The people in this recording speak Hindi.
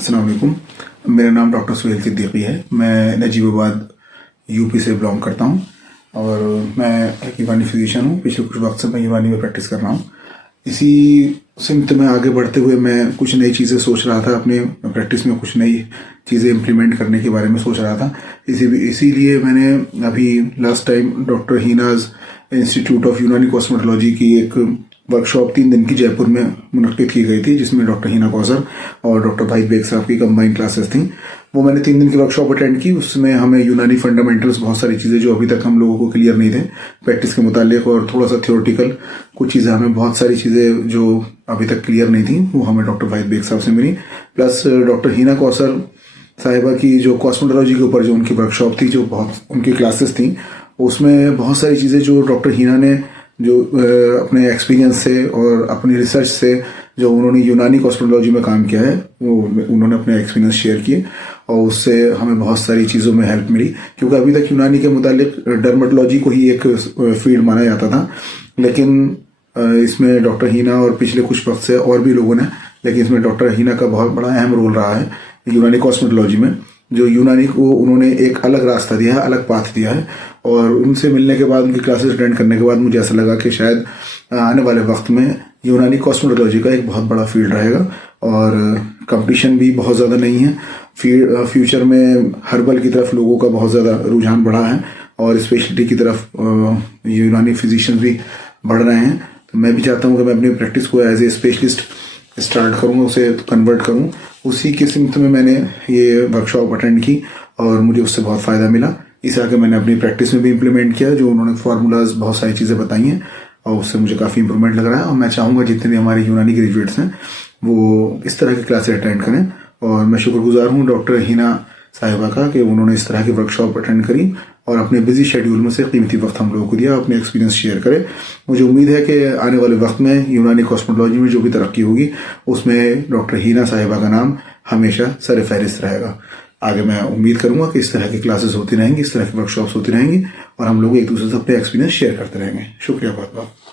अस्सलाम वालेकुम। मेरा नाम डॉक्टर सुहेल सिद्दीकी है। मैं नजीबाबाद यूपी से बिलोंग करता हूँ और मैं एक यूनानी फिजिशियन हूँ। पिछले कुछ वक्त से मैं यूनानी में प्रैक्टिस कर रहा हूँ। इसी सिमत में आगे बढ़ते हुए मैं कुछ नई चीज़ें सोच रहा था, अपने प्रैक्टिस में कुछ नई चीज़ें इम्प्लीमेंट करने के बारे में सोच रहा था। इसीलिए मैंने अभी last time doctor Heena's institute of Unani cosmetology की एक वर्कशॉप 3 दिन की जयपुर में मुनक्किद की गई थी, जिसमें डॉक्टर हिना कौसर और डॉक्टर भाई बेग साहब की कंबाइंड क्लासेस थी। वो मैंने 3 दिन की वर्कशॉप अटेंड की। उसमें हमें यूनानी फंडामेंटल्स, बहुत सारी चीज़ें जो अभी तक हम लोगों को क्लियर नहीं थे प्रैक्टिस के मुतालिक, और थोड़ा सा थियोरटिकल कुछ चीज़ें, हमें बहुत सारी चीज़ें जो अभी तक क्लियर नहीं थी वो हमें डॉक्टर भाई बेग साहब से मिली। प्लस डॉक्टर हिना कौसर साहिबा की जो कॉस्मेटोलॉजी के ऊपर जो उनकी वर्कशॉप थी, जो बहुत उनकी क्लासेस थी, उसमें बहुत सारी चीज़ें जो डॉक्टर हिना ने जो अपने एक्सपीरियंस से और अपनी रिसर्च से जो उन्होंने यूनानी कॉस्मेटोलॉजी में काम किया है, वो उन्होंने अपने एक्सपीरियंस शेयर किए और उससे हमें बहुत सारी चीज़ों में हेल्प मिली। क्योंकि अभी तक यूनानी के मुतालिक डर्मेटोलॉजी को ही एक फील्ड माना जाता था, लेकिन इसमें डॉक्टर हिना और पिछले कुछ वक्त से और भी लोगों ने, लेकिन इसमें डॉक्टर हिना का बहुत बड़ा अहम रोल रहा है यूनानी कॉस्मेटोलॉजी में। जो यूनानी को उन्होंने एक अलग रास्ता दिया है, अलग पाथ दिया है, और उनसे मिलने के बाद, उनकी क्लासेस अटेंड करने के बाद मुझे ऐसा लगा कि शायद आने वाले वक्त में यूनानी कॉस्मेटोलॉजी का एक बहुत बड़ा फील्ड रहेगा और कंपटीशन भी बहुत ज़्यादा नहीं है। फ्यूचर में हर्बल की तरफ लोगों का बहुत ज़्यादा रुझान बढ़ा है और स्पेशलिटी की तरफ यूनानी फिजिशियंस भी बढ़ रहे हैं। तो मैं भी चाहता हूँ कि मैं अपनी प्रैक्टिस को एज ए स्पेशलिस्ट स्टार्ट करूँ, उसे कन्वर्ट करूँ। उसी किस्म में मैंने ये वर्कशॉप अटेंड की और मुझे उससे बहुत फ़ायदा मिला। इस आगे मैंने अपनी प्रैक्टिस में भी इम्प्लीमेंट किया, जो उन्होंने फार्मूलाज, बहुत सारी चीज़ें बताई हैं, और उससे मुझे काफ़ी इंप्रूवमेंट लग रहा है। और मैं चाहूँगा जितने भी हमारे यूनानी ग्रेजुएट्स हैं वो इस तरह की क्लासेस अटेंड करें। और मैं शुक्रगुजार हूँ डॉक्टर हिना साहिबा का कि उन्होंने इस तरह की वर्कशॉप अटेंड करी और अपने बिजी शेड्यूल में से कीमती वक्त हम लोगों को दिया, अपने एक्सपीरियंस शेयर करे। मुझे उम्मीद है कि आने वाले वक्त में यूनानी कॉस्मेटोलॉजी में जो भी तरक्की होगी, उसमें डॉक्टर हिना साहिबा का नाम हमेशा सर फहरिस्त रहेगा। आगे मैं उम्मीद करूंगा कि इस तरह की क्लासेस होती रहेंगी, इस तरह की वर्कशॉप्स होती रहेंगी और हम लोग एक दूसरे से अपने एक्सपीरियंस शेयर करते रहेंगे। शुक्रिया बहुत बहुत।